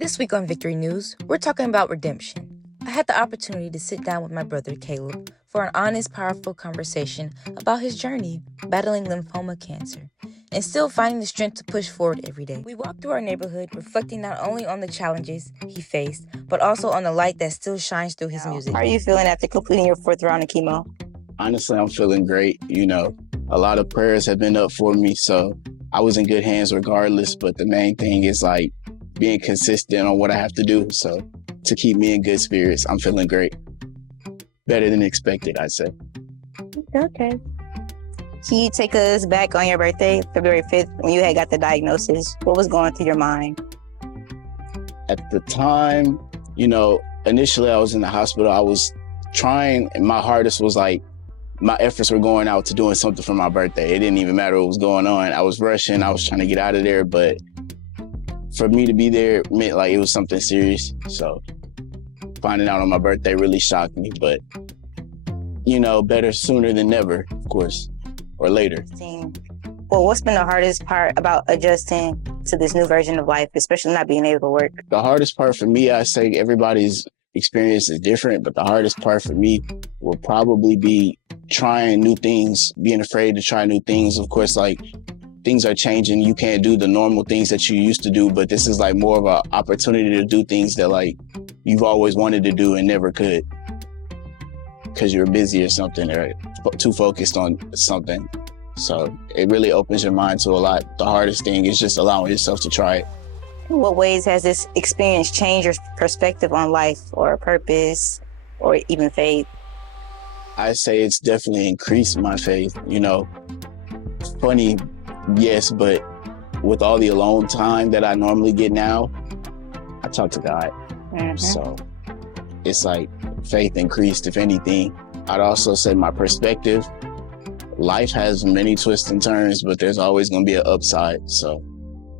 This week on Victory News, we're talking about redemption. I had the opportunity to sit down with my brother Kaleb for an honest, powerful conversation about his journey battling lymphoma cancer and still finding the strength to push forward every day. We walked through our neighborhood reflecting not only on the challenges he faced, but also on the light that still shines through his music. How are you feeling after completing your 4th round of chemo? Honestly, I'm feeling great. A lot of prayers have been up for me, so I was in good hands regardless, but the main thing is being consistent on what I have to do. So to keep me in good spirits, I'm feeling great. Better than expected, I'd say. Okay. Can you take us back on your birthday, February 5th, when you had got the diagnosis? What was going through your mind? At the time, initially I was in the hospital. I was trying, and my hardest was my efforts were going out to doing something for my birthday. It didn't even matter what was going on. I was rushing. I was trying to get out of there, but for me to be there meant it was something serious. So finding out on my birthday really shocked me, but better sooner than never, of course, or later. Well, what's been the hardest part about adjusting to this new version of life, especially not being able to work? The hardest part for me, I say everybody's experience is different, but the hardest part for me will probably be trying new things, being afraid to try new things. Of course, things are changing. You can't do the normal things that you used to do, but this is more of an opportunity to do things that you've always wanted to do and never could because you're busy or something or too focused on something. So it really opens your mind to a lot. The hardest thing is just allowing yourself to try it. In what ways has this experience changed your perspective on life or purpose or even faith? I say it's definitely increased my faith. Funny, yes, but with all the alone time that I normally get now, I talk to God. Mm-hmm. So it's faith increased, if anything. I'd also say my perspective, life has many twists and turns, but there's always going to be an upside. So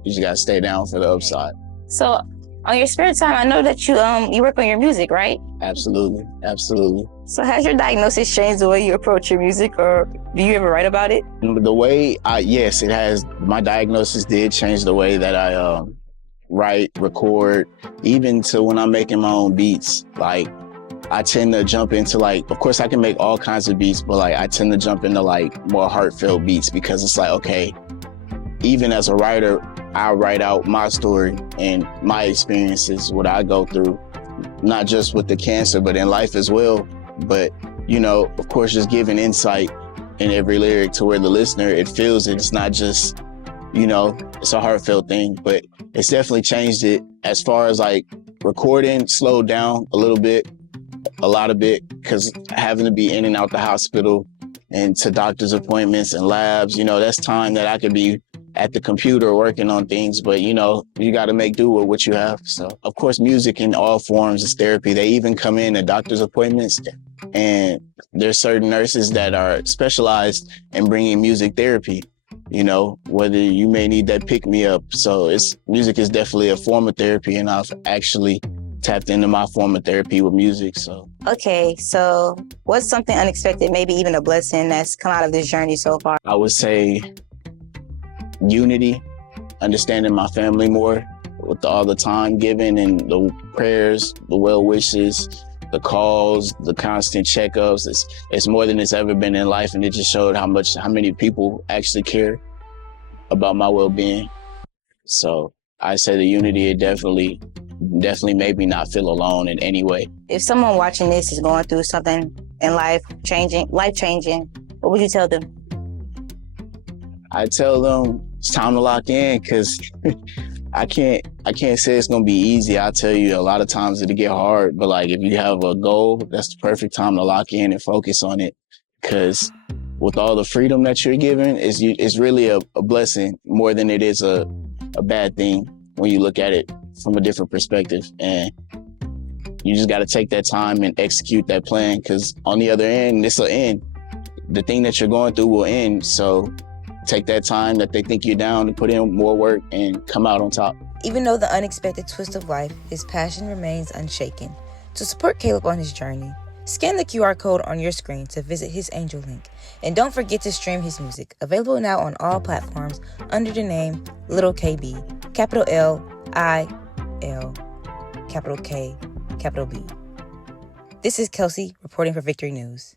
you just got to stay down for the upside. So on your spare time, I know that you work on your music, right? Absolutely. Absolutely. So has your diagnosis changed the way you approach your music, or do you ever write about it? The way yes, it has. My diagnosis did change the way that I write, record, even to when I'm making my own beats. I tend to jump into of course I can make all kinds of beats, but I tend to jump into more heartfelt beats because it's okay, even as a writer, I write out my story and my experiences, what I go through, not just with the cancer, but in life as well. But, of course, just giving insight in every lyric to where the listener, it feels it. It's not just, it's a heartfelt thing, but it's definitely changed it as far as recording slowed down a lot of it, because having to be in and out the hospital and to doctor's appointments and labs, that's time that I could be at the computer working on things, but you got to make do with what you have. So of course, music in all forms is therapy. They even come in at doctor's appointments, and there's certain nurses that are specialized in bringing music therapy, whether you may need that pick me up. So music is definitely a form of therapy, and I've actually tapped into my form of therapy with music. So okay, so what's something unexpected, maybe even a blessing, that's come out of this journey so far? I would say unity, understanding my family more with all the time given and the prayers, the well wishes, the calls, the constant checkups. It's more than it's ever been in life, and it just showed how many people actually care about my well-being. So I say the unity, it definitely made me not feel alone in any way. If someone watching this is going through something in life changing, what would you tell them? I tell them it's time to lock in, because I can't say it's gonna be easy. I tell you, a lot of times it'll get hard, but if you have a goal, that's the perfect time to lock in and focus on it, because with all the freedom that you're given, it's really a blessing more than it is a bad thing when you look at it from a different perspective. And you just got to take that time and execute that plan, because on the other end, this will end. The thing that you're going through will end. So take that time that they think you're down to put in more work and come out on top. Even though the unexpected twist of life, his passion remains unshaken. To support Kaleb on his journey, scan the QR code on your screen to visit his Angel link. And don't forget to stream his music, available now on all platforms under the name Little KB, capital L-I-L capital K, capital B. This is Kelsey reporting for Victory News.